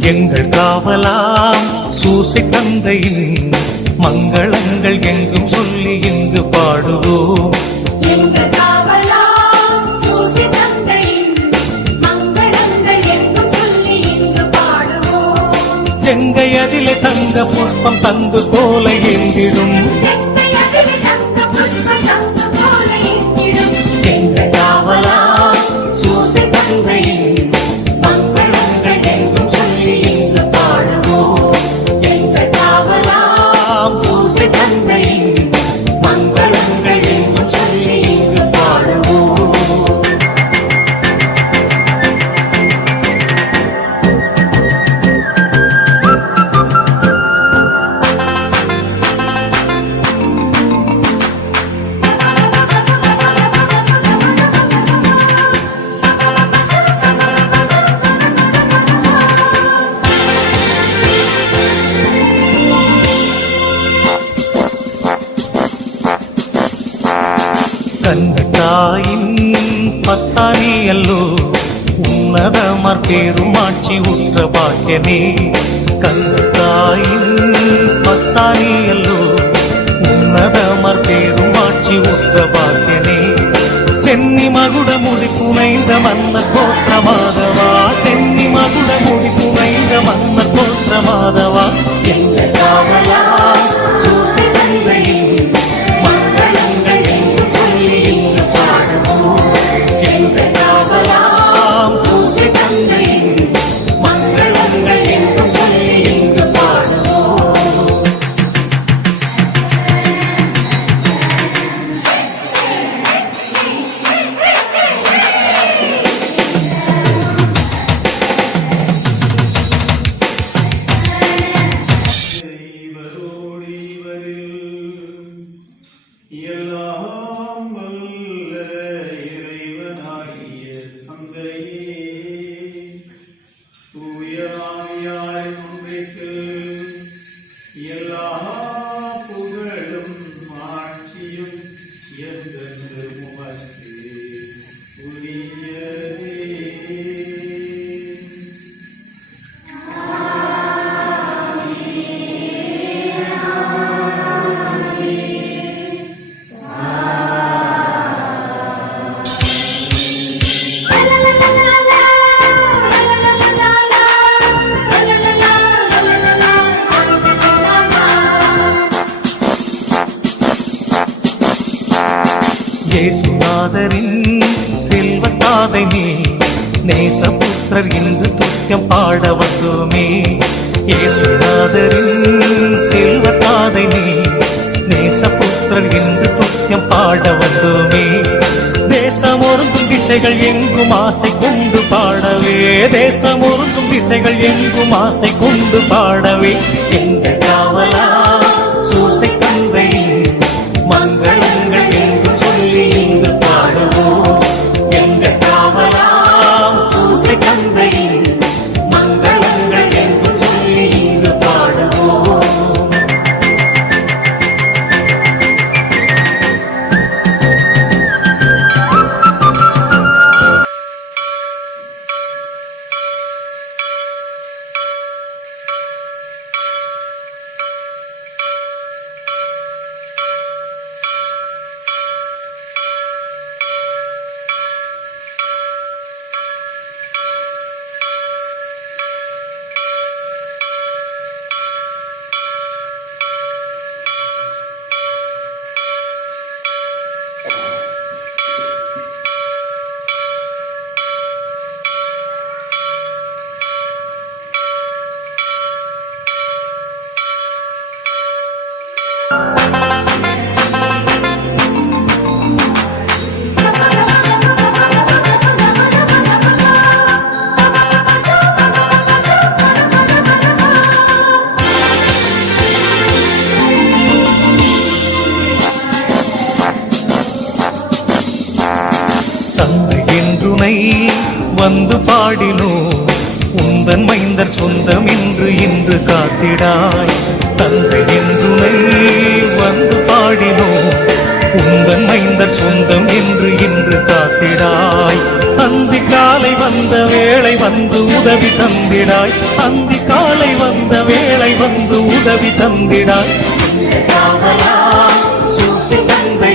எங்கள் காவலாம் சூசை தந்தையின் மங்களங்கள் எங்கும் சொல்லி இங்கு பாடுவோம். செங்கையதிலே தங்க புஷ்பம் தந்து போல எங்கிடும் எங்கள் காவலாம் சூசை தந்தையின் மங்களங்கள் எங்கும் சொல்லி இங்கு பாடுவோம். எங்கள் காவலாம் சூசை தந்தையின் மங்களங்கள் எங்கும் சொல்லி இங்கு பாடுவோம். கண்ணத்தாயின் பத்தானியல்லோ உன்னதமர் பெருமாட்சி உற்ற பாக்கியனே. கண்ணத்தாயின் பத்தானியல்லோ உன்னதமர் பெருமாட்சி உற்ற பாக்கியனே. சென்னி மகுட முடி புனைந்த மன்னர் கோத்திர மாதவா, சென்னி மகுட முடி புனைந்த மன்னர் கோத்திர மாதவா. எங்கள் காவலா சூசை தந்தையின் மங்களங்கள் எங்கும் சொல்லி இங்கு பாடுவோம். எங்கள் காவலாம் சூசை தந்தையின் மங்களங்கள் எங்கும் சொல்லி இங்கு பாடுவோம். எல்லாம் வல்ல இறைவனாகிய தந்தையே, தூயாய் ஒன்றைக்கு எல்லா புகழும் ஆட்சியும் என்றென்றும் உமக்கு உரியதே. இயேசுநாதரின் செல்வத்தாதை நீ நேசபுத்திரர் இன்று துத்தியம் பாட வந்தோமே. இயேசுநாதரின் செல்வத்தாதை நீ நேசபுத்திரர் இன்று துத்தியம் பாட வந்தோமே. தேசம் ஒருங்கும் திசைகள் எங்கும் ஆசை கொண்டு பாடவே, தேசம் ஒருங்கும் திசைகள் எங்கும் ஆசை கொண்டு பாடவே. எங்கள் காவலா சூசை தந்தையின் மங்களங்கள் எங்கும் சொல்லி இங்கு பாடுவோம். எங்கள் காவலாம் சூசை தந்தையின் மங்களங்கள் எங்கும் சொல்லி இங்கு பாடுவோம். என்றுனை வந்து பாடினோ உந்தன் மைந்தர் சொந்தம் என்று இன்று காத்திடாய். தந்தை என்றுனை வந்து பாடினோ உந்தன் மைந்தர் சொந்தம் என்று இன்று காத்திடாய். அந்தி காலை வந்து வந்த வேளை வந்து உதவி தந்திடாய், அந்தி காலை வந்த வேளை வந்து உதவி தந்திடாய். காவலா சூசி தந்தை